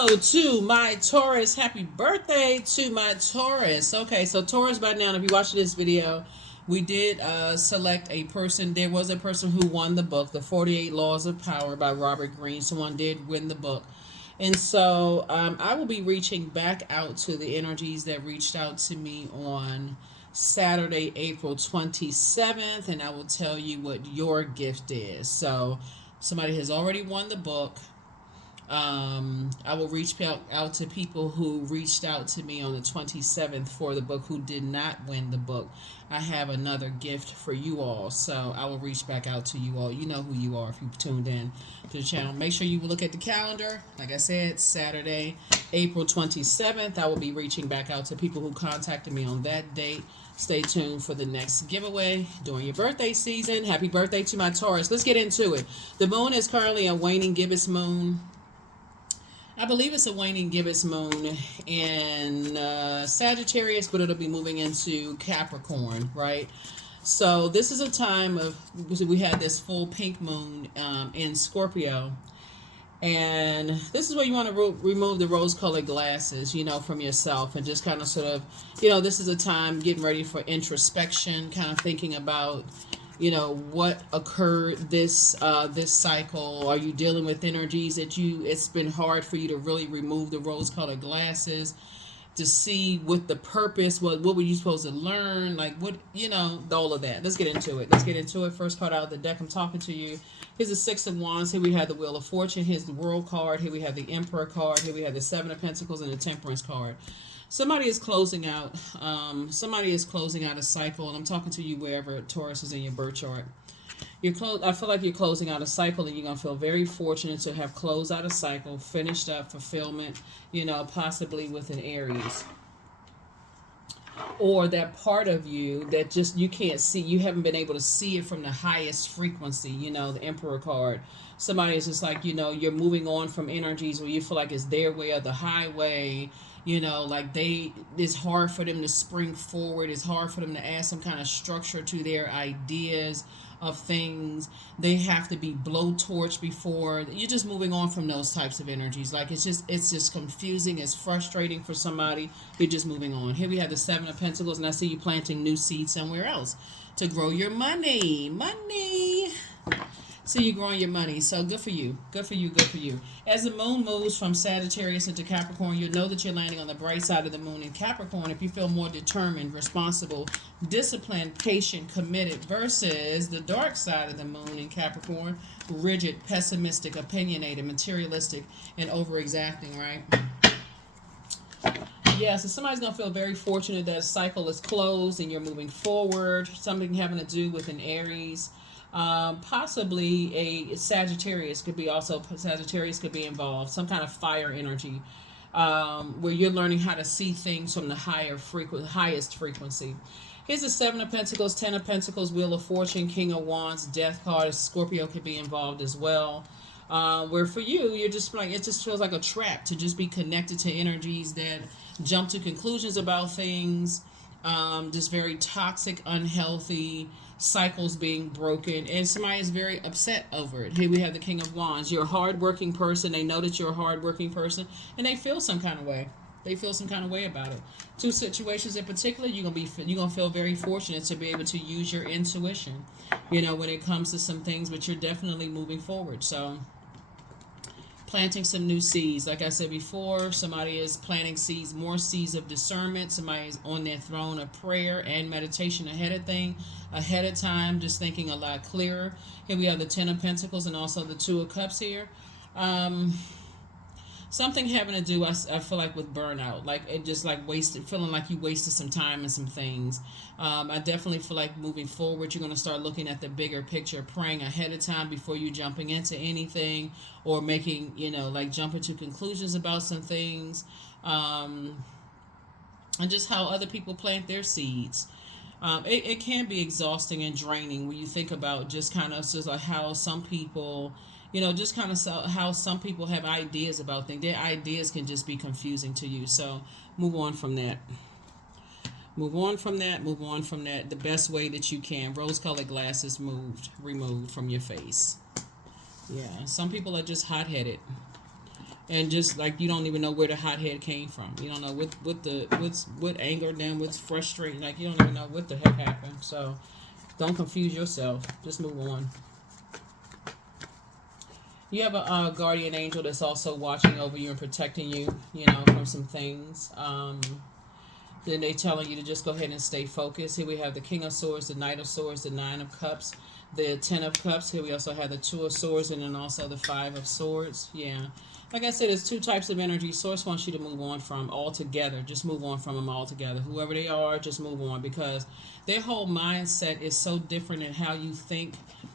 Hello to my Taurus. Happy birthday to my Taurus. Okay, so Taurus, by now, if you watch this video, we did select a person. There was a person who won the book, The 48 Laws of Power by Robert Greene. Someone did win the book. And so I will be reaching back out to the energies that reached out to me on Saturday, April 27th, and I will tell you what your gift is. So somebody has already won the book. I will reach out to people who reached out to me on the 27th for the book who did not win the book. I have another gift for you all, so I will reach back out to you all. You know who you are if you've tuned in to the channel. Make sure you look at the calendar. Like I said, Saturday, April 27th, I will be reaching back out to people who contacted me on that date. Stay tuned for the next giveaway during your birthday season. Happy birthday to my Taurus. Let's get into it. The moon is currently a waning gibbous moon. I believe it's a waning gibbous moon in Sagittarius, but it'll be moving into Capricorn, right? So this is a time of, we had this full pink moon in Scorpio. And this is where you want to remove the rose-colored glasses, from yourself and just kind of sort of, this is a time getting ready for introspection, kind of thinking about, what occurred this cycle. Are you dealing with energies that it's been hard for you to really remove the rose-colored glasses to see what the purpose, what were you supposed to learn, like what, all of that. Let's get into it. First card out of the deck, I'm talking to you. Here's the Six of Wands. Here we have the Wheel of Fortune. Here's the World card. Here we have the Emperor card. Here we have the Seven of Pentacles and the Temperance card. Somebody is closing out a cycle, and I'm talking to you wherever Taurus is in your birth chart. I feel like you're closing out a cycle, and you're going to feel very fortunate to have closed out a cycle, finished up, fulfillment, possibly with an Aries. Or that part of you that just you can't see, you haven't been able to see it from the highest frequency, the Emperor card. Somebody is just like, you're moving on from energies where you feel like it's their way or the highway. It's hard for them to spring forward. It's hard for them to add some kind of structure to their ideas of things. They have to be blowtorched before. You're just moving on from those types of energies. Like it's just confusing. It's frustrating for somebody. You're just moving on. Here we have the Seven of Pentacles, and I see you planting new seeds somewhere else to grow your money. See you growing your money. So good for you. As the moon moves from Sagittarius into Capricorn, you'll know that you're landing on the bright side of the moon in Capricorn if you feel more determined, responsible, disciplined, patient, committed, versus the dark side of the moon in Capricorn, rigid, pessimistic, opinionated, materialistic, and over-exacting, right? Yeah, so somebody's going to feel very fortunate that a cycle is closed and you're moving forward. Something having to do with an Aries. Possibly a Sagittarius could be involved. Some kind of fire energy where you're learning how to see things from the highest frequency. Here's the Seven of Pentacles, Ten of Pentacles, Wheel of Fortune, King of Wands, Death card. Scorpio could be involved as well. Where for you, you're just like, it just feels like a trap to just be connected to energies that jump to conclusions about things. Just very toxic, unhealthy cycles being broken, and somebody is very upset over it. Here we have the King of Wands. You're a hard-working person. They know that you're a hard-working person, and they feel some kind of way. About it. Two situations in particular, you're gonna feel very fortunate to be able to use your intuition, when it comes to some things. But you're definitely moving forward. So, planting some new seeds. Like I said before, somebody is planting seeds, more seeds of discernment. Somebody is on their throne of prayer and meditation ahead of time, just thinking a lot clearer. Here we have the Ten of Pentacles and also the Two of Cups here. Something having to do, I feel like, with burnout, like it just like feeling like you wasted some time and some things. I definitely feel like moving forward, you're going to start looking at the bigger picture, praying ahead of time before you jumping into anything or making, jumping to conclusions about some things. And just how other people plant their seeds. It can be exhausting and draining when you think about just kind of just like how some people, just kind of how some people have ideas about things. Their ideas can just be confusing to you. So move on from that. The best way that you can. Rose-colored glasses removed from your face. Yeah, some people are just hot-headed. And just like you don't even know where the hothead came from. You don't know what angered them, what's frustrating. Like you don't even know what the heck happened. So don't confuse yourself. Just move on. You have a guardian angel that's also watching over you and protecting you, you know, from some things. Then they telling you to just go ahead and stay focused. Here we have the King of Swords, the Knight of Swords, the Nine of Cups, the Ten of Cups. Here we also have the Two of Swords, and then also the Five of Swords. Yeah. Like I said, there's two types of energy. Source wants you to move on from altogether. Just move on from them altogether. Whoever they are, just move on, because their whole mindset is so different in how you think.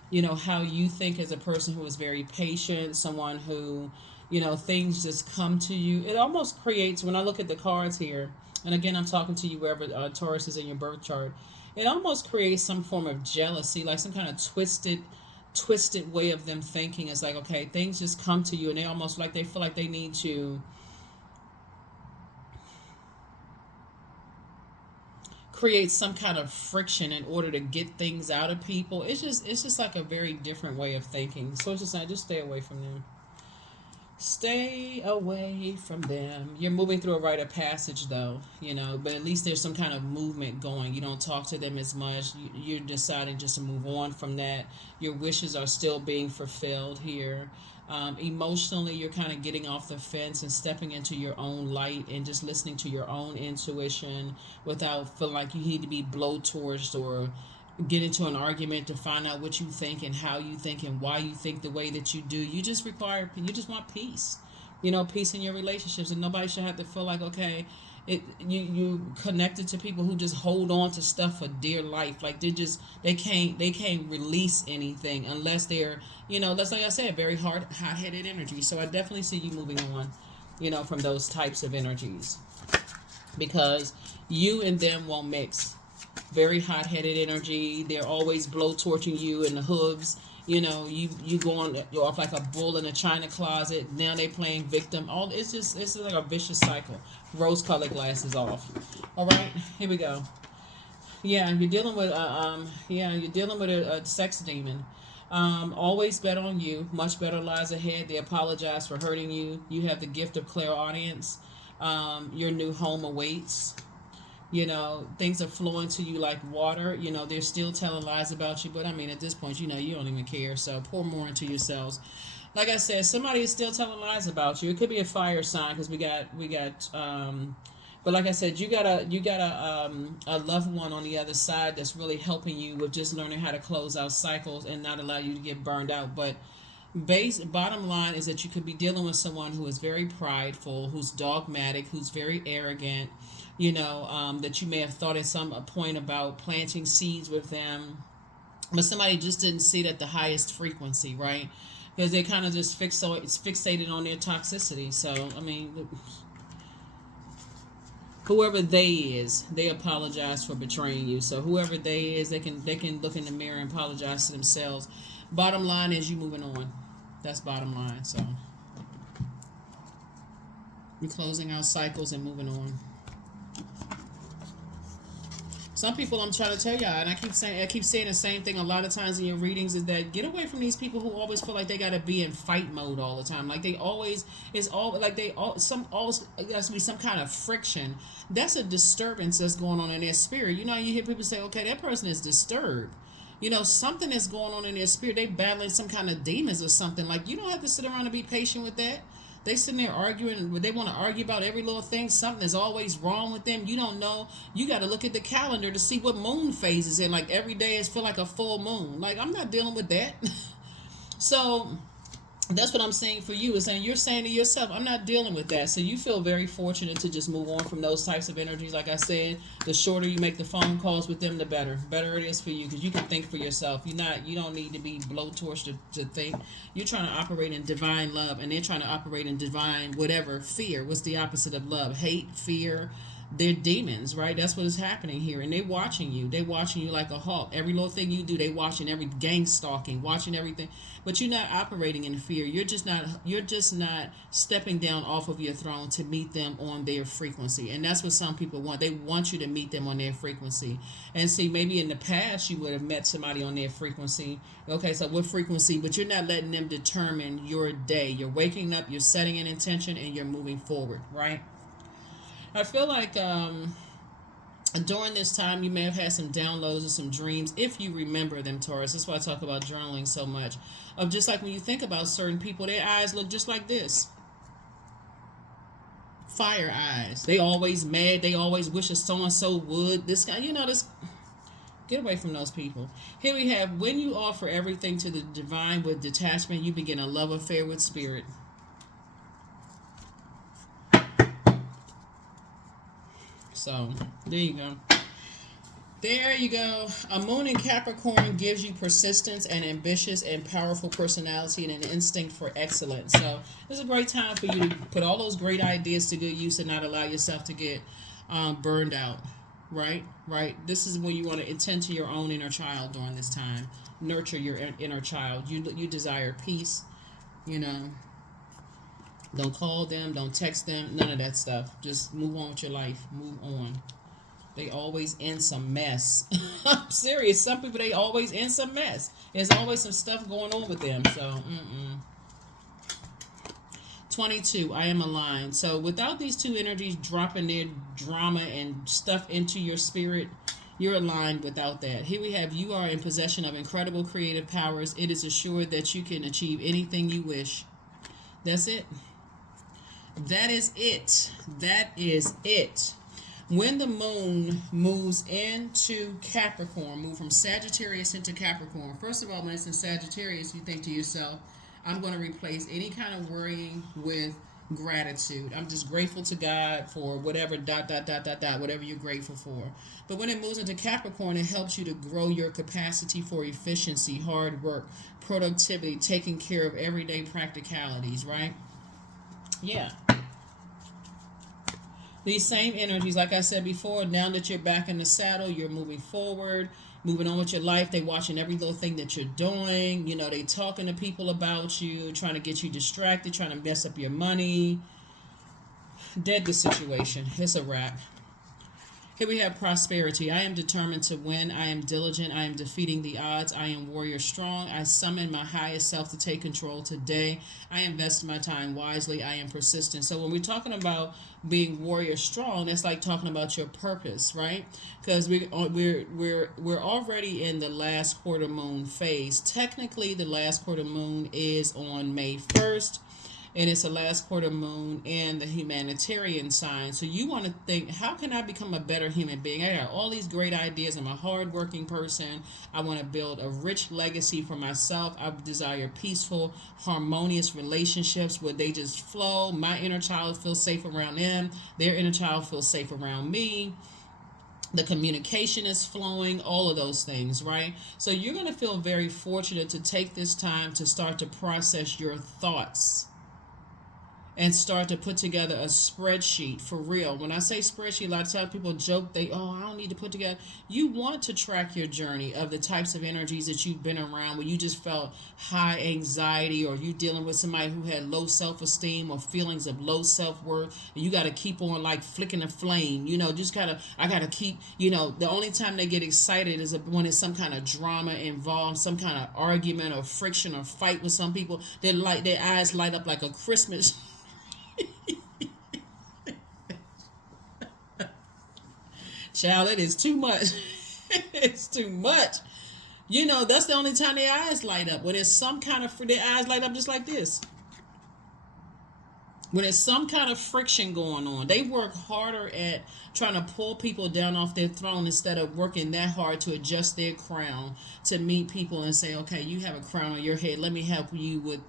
You know, how you think as a person who is very patient, someone who, you know, things just come to you. It almost creates, when I look at the cards here, and again, I'm talking to you wherever Taurus is in your birth chart, it almost creates some form of jealousy, like some kind of twisted way of them thinking. It's like, okay, things just come to you, and they almost like they feel like they need to create some kind of friction in order to get things out of people. It's just like a very different way of thinking. So it's just like, just stay away from them. Stay away from them. You're moving through a rite of passage, though, you know, but at least there's some kind of movement going. You don't talk to them as much. You're deciding just to move on from that. Your wishes are still being fulfilled here. Emotionally, you're kind of getting off the fence and stepping into your own light and just listening to your own intuition without feeling like you need to be blowtorched or get into an argument to find out what you think and how you think and why you think the way that you do. You just want peace, you know, peace in your relationships, and nobody should have to feel like, okay, you connected to people who just hold on to stuff for dear life. Like they can't release anything unless they're, you know, that's, like I said, very hot-headed energy. So I definitely see you moving on, you know, from those types of energies, because you and them won't mix. Very hot-headed energy. They're always blowtorching you in the hooves. You know, you're off like a bull in a china closet. Now they playing victim. It's like a vicious cycle. Rose-colored glasses off. All right, here we go. Yeah, you're dealing with a sex demon. Always bet on you. Much better lies ahead. They apologize for hurting you. You have the gift of clairaudience. Your new home awaits. You know, things are flowing to you like water. You know, they're still telling lies about you, but I mean, at this point, you know, you don't even care. So pour more into yourselves. Like I said, somebody is still telling lies about you. It could be a fire sign, because we got. But like I said, you got a loved one on the other side that's really helping you with just learning how to close out cycles and not allow you to get burned out. But bottom line is that you could be dealing with someone who is very prideful, who's dogmatic, who's very arrogant. You know, that you may have thought at some point about planting seeds with them, but somebody just didn't see it at the highest frequency, right? Because they kind of just fixated on their toxicity. So, I mean, whoever they is, they apologize for betraying you. So whoever they is, they can look in the mirror and apologize to themselves. Bottom line is you moving on. That's bottom line. So you're closing out cycles and moving on. Some people, I'm trying to tell y'all, and I keep saying the same thing a lot of times in your readings, is that get away from these people who always feel like they gotta be in fight mode all the time. Like always has to be some kind of friction. That's a disturbance that's going on in their spirit. You know, you hear people say, okay, that person is disturbed. You know, something is going on in their spirit. They battling some kind of demons or something. Like, you don't have to sit around and be patient with that. They sitting there arguing. They want to argue about every little thing. Something is always wrong with them. You don't know. You got to look at the calendar to see what moon phase is in. Like, every day is feel like a full moon. Like, I'm not dealing with that. So that's what I'm saying for you, is saying, you're saying to yourself, I'm not dealing with that. So you feel very fortunate to just move on from those types of energies. Like I said, the shorter you make the phone calls with them, the better it is for you, because you can think for yourself. You don't need to be blowtorched to think. You're trying to operate in divine love, and they're trying to operate in divine whatever, fear. What's the opposite of love? Hate, fear, they're demons, right? That's what is happening here, and they're watching you. They're watching you like a hawk. Every little thing you do, they watching. Every gang stalking, watching everything. But you're not operating in fear. You're just not. You're just not stepping down off of your throne to meet them on their frequency, and that's what some people want. They want you to meet them on their frequency. And see, maybe in the past you would have met somebody on their frequency. Okay, so what frequency? But you're not letting them determine your day. You're waking up. You're setting an intention, and you're moving forward, right? I feel like during this time you may have had some downloads or some dreams, if you remember them, Taurus. That's why I talk about journaling so much. Of just like when you think about certain people, their eyes look just like this. Fire eyes. They always mad. They always wish a so-and-so would. This guy, this. Get away from those people. Here we have, when you offer everything to the divine with detachment, you begin a love affair with spirit. So, there you go. There you go. A moon in Capricorn gives you persistence and ambitious and powerful personality and an instinct for excellence. So, this is a great time for you to put all those great ideas to good use and not allow yourself to get burned out. Right? This is when you want to attend to your own inner child during this time. Nurture your inner child. You desire peace, Don't call them, don't text them, none of that stuff. Just move on with your life. Move on. They always in some mess. I'm serious. Some people, they always in some mess. There's always some stuff going on with them. So, 22, I am aligned. So without these two energies dropping their drama and stuff into your spirit, you're aligned without that. Here we have, you are in possession of incredible creative powers. It is assured that you can achieve anything you wish. That's it. That is it. That is it. When the moon moves into Capricorn, move from Sagittarius into Capricorn. First of all, when it's in Sagittarius, you think to yourself, I'm going to replace any kind of worrying with gratitude. I'm just grateful to God for whatever, ... whatever you're grateful for. But when it moves into Capricorn, it helps you to grow your capacity for efficiency, hard work, productivity, taking care of everyday practicalities, right? Yeah. These same energies, like I said before, now that you're back in the saddle, you're moving forward, moving on with your life. They watching every little thing that you're doing. They talking to people about you, trying to get you distracted, trying to mess up your money. Dead the situation. It's a wrap. Here we have prosperity. I am determined to win. I am diligent. I am defeating the odds. I am warrior strong. I summon my highest self to take control today. I invest my time wisely. I am persistent. So when we're talking about being warrior strong, that's like talking about your purpose, right? Because we're already in the last quarter moon phase. Technically, the last quarter moon is on May 1st. And it's the last quarter moon in the humanitarian sign. So you want to think, how can I become a better human being? I got all these great ideas. I'm a hardworking person. I want to build a rich legacy for myself. I desire peaceful, harmonious relationships where they just flow. My inner child feels safe around them. Their inner child feels safe around me. The communication is flowing, all of those things, right? So you're going to feel very fortunate to take this time to start to process your thoughts and start to put together a spreadsheet for real. When I say spreadsheet, a lot of times people joke, I don't need to put together. You want to track your journey of the types of energies that you've been around where you just felt high anxiety, or you dealing with somebody who had low self-esteem or feelings of low self-worth. And you got to keep on like flicking a flame, just I got to keep, the only time they get excited is when it's some kind of drama involved, some kind of argument or friction or fight with some people. Their eyes light up like a Christmas child, it is too much. It's too much. That's the only time their eyes light up. When there's some kind of, their eyes light up just like this. When there's some kind of friction going on, they work harder at trying to pull people down off their throne instead of working that hard to adjust their crown to meet people and say, okay, you have a crown on your head. Let me help you with,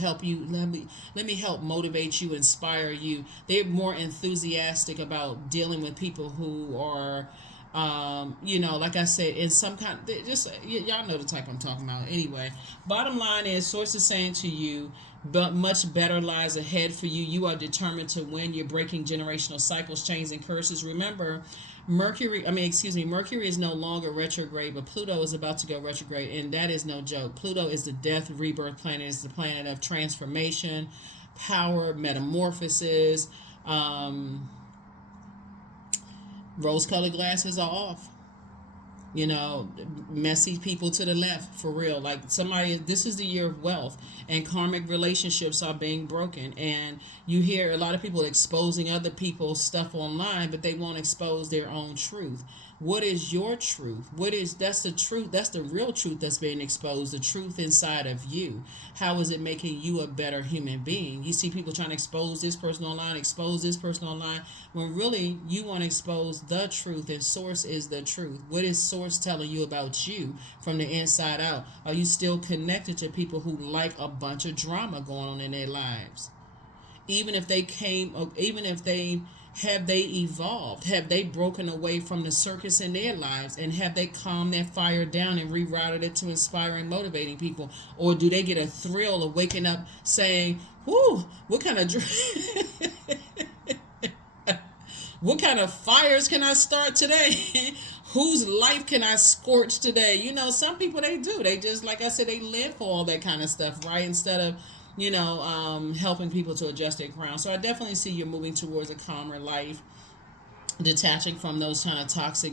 help you. Let me help motivate you, inspire you. They're more enthusiastic about dealing with people who are Like I said, in some kind, just y'all know the type I'm talking about. Anyway, bottom line is, source is saying to you, but much better lies ahead for you. You are determined to win. You're breaking generational cycles, chains, and curses. Remember, Mercury is no longer retrograde, but Pluto is about to go retrograde, and that is no joke. Pluto is the death rebirth planet. It's the planet of transformation, power, metamorphosis. Rose-colored glasses are off. Messy people to the left, for real. Like, somebody, this is the year of wealth, and karmic relationships are being broken. And you hear a lot of people exposing other people's stuff online, but they won't expose their own truth. What is your truth? That's the truth. That's the real truth that's being exposed. The truth inside of you. How is it making you a better human being? You see people trying to expose this person online, when really you want to expose the truth, and source is the truth. What is source telling you about you from the inside out? Are you still connected to people who like a bunch of drama going on in their lives? Have they evolved? Have they broken away from the circus in their lives, and have they calmed their fire down and rerouted it to inspiring, motivating people? Or do they get a thrill of waking up saying, "Whoo, what kind of what kind of fires can I start today? Whose life can I scorch today?" Some people, they do. They just, like I said, they live for all that kind of stuff, right? Instead of helping people to adjust their crown. So I definitely see you're moving towards a calmer life, detaching from those kind of toxic,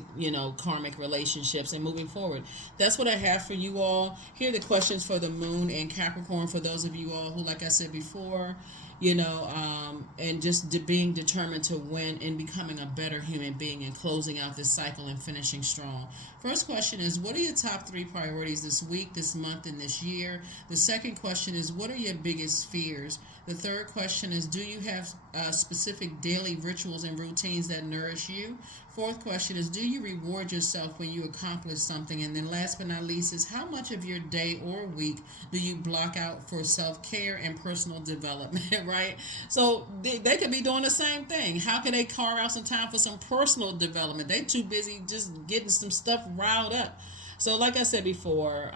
karmic relationships, and moving forward. That's what I have for you all. Here are the questions for the moon and Capricorn, for those of you all who, like I said before, and just being determined to win and becoming a better human being and closing out this cycle and finishing strong. First question is, what are your top 3 priorities this week, this month, and this year? The second question is, what are your biggest fears? The third question is, do you have specific daily rituals and routines that nourish you? Fourth question is, do you reward yourself when you accomplish something? And then last but not least is, how much of your day or week do you block out for self-care and personal development, right? So they could be doing the same thing. How can they carve out some time for some personal development? They too busy just getting some stuff riled up. So like I said before,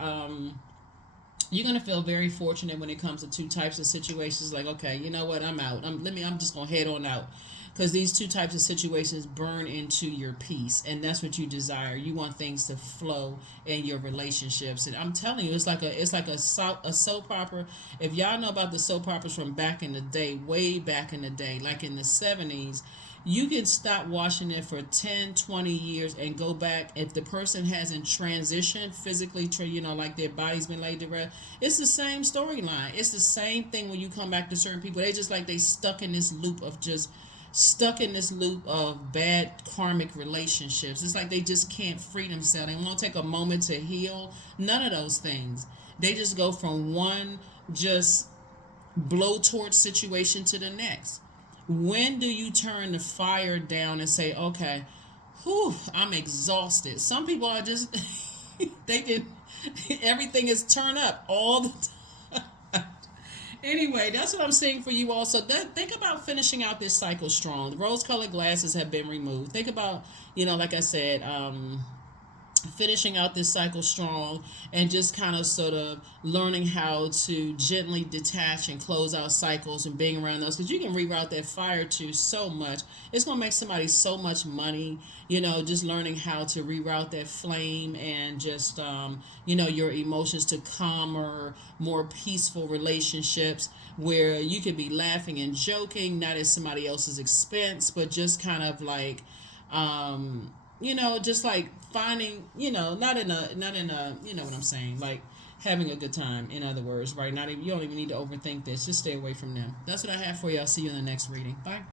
you're going to feel very fortunate when it comes to 2 types of situations. Like, okay, you know what, I'm out. I'm just going to head on out. Because these 2 types of situations burn into your peace, and that's what you desire. You want things to flow in your relationships, and I'm telling you, it's like a soap opera. If y'all know about the soap operas from back in the day, way back in the day, like in the 70s, you can stop watching it for 10, 20 years and go back. If the person hasn't transitioned physically, like their body's been laid to rest, it's the same storyline. It's the same thing when you come back to certain people. They just like they stuck in this loop of bad karmic relationships. It's like they just can't free themselves. They won't take a moment to heal. None of those things. They just go from one just blowtorch situation to the next. When do you turn the fire down and say, okay, I'm exhausted? Some people are just, everything is turned up all the time. Anyway, that's what I'm saying for you all. So think about finishing out this cycle strong. The rose-colored glasses have been removed. Think about, like I said, finishing out this cycle strong, and just kind of sort of learning how to gently detach and close out cycles and being around those, because you can reroute that fire to so much. It's going to make somebody so much money, just learning how to reroute that flame, and just your emotions to calmer, more peaceful relationships where you can be laughing and joking, not at somebody else's expense, but just kind of like just like finding, not in a, what I'm saying, like having a good time, in other words, right? You don't even need to overthink this. Just stay away from them. That's what I have for you. I'll see you in the next reading. Bye.